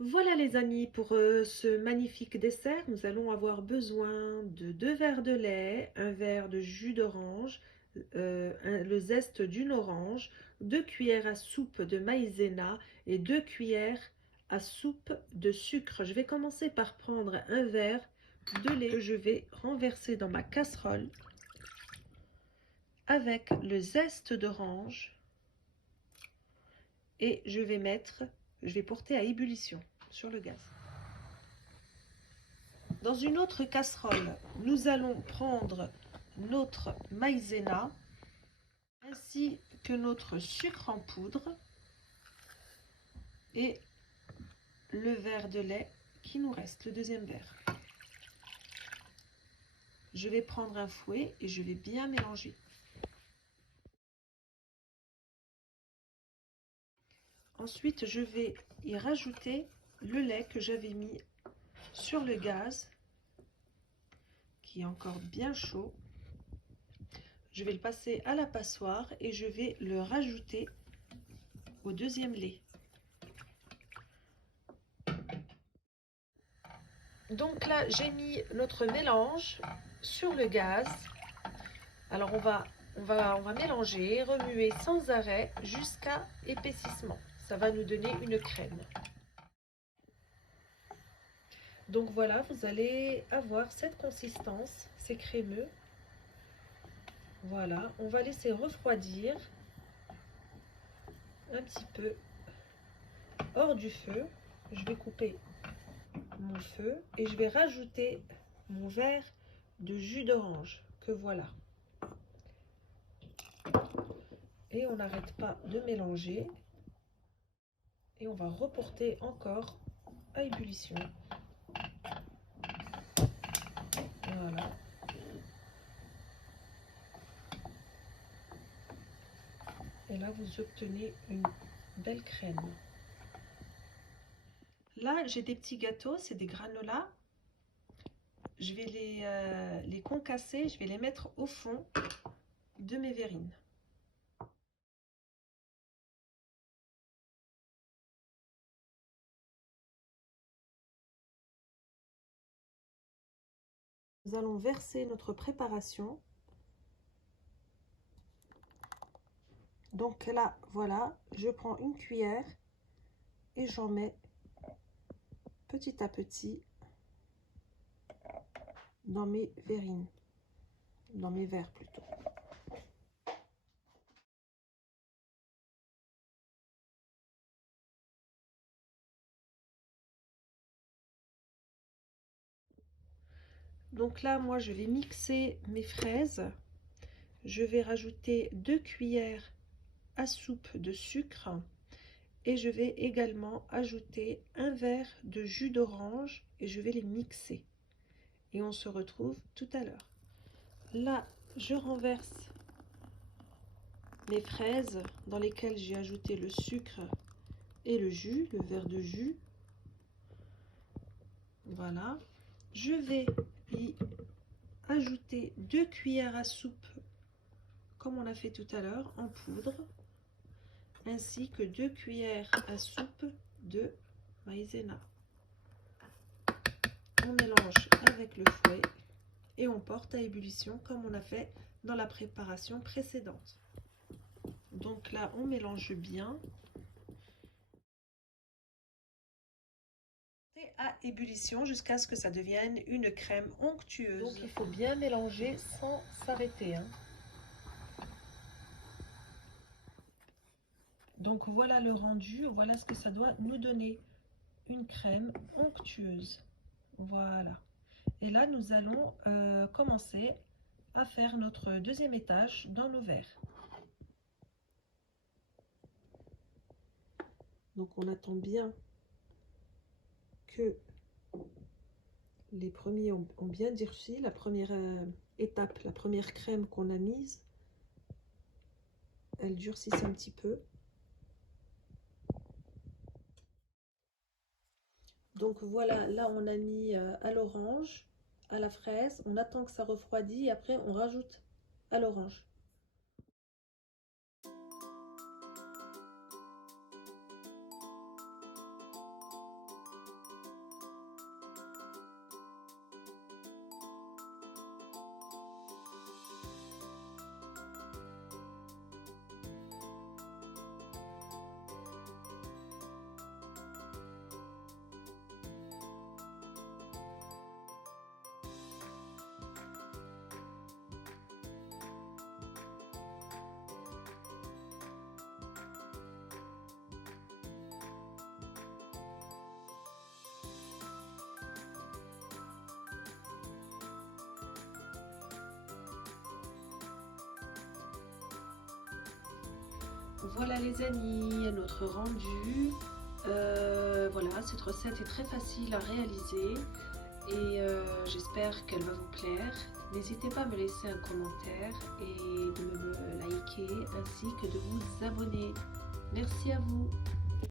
Voilà les amis, pour ce magnifique dessert, nous allons avoir besoin de 2 verres de lait, un verre de jus d'orange, le zeste d'une orange, 2 cuillères à soupe de maïzena et 2 cuillères à soupe de sucre. Je vais commencer par prendre un verre de lait que je vais renverser dans ma casserole avec le zeste d'orange et je vais porter à ébullition sur le gaz. Dans une autre casserole, nous allons prendre notre maïzena ainsi que notre sucre en poudre et le verre de lait qui nous reste, le deuxième verre. Je vais prendre un fouet et je vais bien mélanger. Ensuite, je vais y rajouter le lait que j'avais mis sur le gaz, qui est encore bien chaud. Je vais le passer à la passoire et je vais le rajouter au deuxième lait. Donc là, j'ai mis notre mélange sur le gaz. Alors on va mélanger, remuer sans arrêt jusqu'à épaississement. Ça va nous donner une crème. Donc voilà, vous allez avoir cette consistance, c'est crémeux. Voilà, on va laisser refroidir un petit peu hors du feu. Je vais couper mon feu et je vais rajouter mon verre de jus d'orange que voilà. Et on n'arrête pas de mélanger et on va reporter encore à ébullition. Voilà. Et là, vous obtenez une belle crème. Là, j'ai des petits gâteaux, c'est des granolas. Je vais les concasser, je vais les mettre au fond de mes verrines. Nous allons verser notre préparation. Donc là, voilà, je prends une cuillère et j'en mets petit à petit dans mes verrines, dans mes verres plutôt. Donc là, moi, je vais mixer mes fraises. Je vais rajouter 2 cuillères à soupe de sucre et je vais également ajouter un verre de jus d'orange et je vais les mixer. Et on se retrouve tout à l'heure. Là, je renverse mes fraises dans lesquelles j'ai ajouté le sucre et le jus, le verre de jus. Voilà. Je vais y ajouter 2 cuillères à soupe, comme on a fait tout à l'heure, en poudre, ainsi que 2 cuillères à soupe de maïzena. On mélange avec le fouet et on porte à ébullition comme on a fait dans la préparation précédente. Donc là, on mélange bien. Et à ébullition jusqu'à ce que ça devienne une crème onctueuse. Donc il faut bien mélanger sans s'arrêter. Donc voilà le rendu, voilà ce que ça doit nous donner. Une crème onctueuse. Voilà. Et là, nous allons commencer à faire notre deuxième étage dans nos verres. Donc on attend bien que les premiers ont bien durci. La première étape, la première crème qu'on a mise, elle durcisse un petit peu. Donc voilà, là on a mis à l'orange, à la fraise, on attend que ça refroidit et après on rajoute à l'orange. Voilà les amis, notre rendu. Voilà, cette recette est très facile à réaliser et j'espère qu'elle va vous plaire. N'hésitez pas à me laisser un commentaire et de me liker ainsi que de vous abonner. Merci à vous.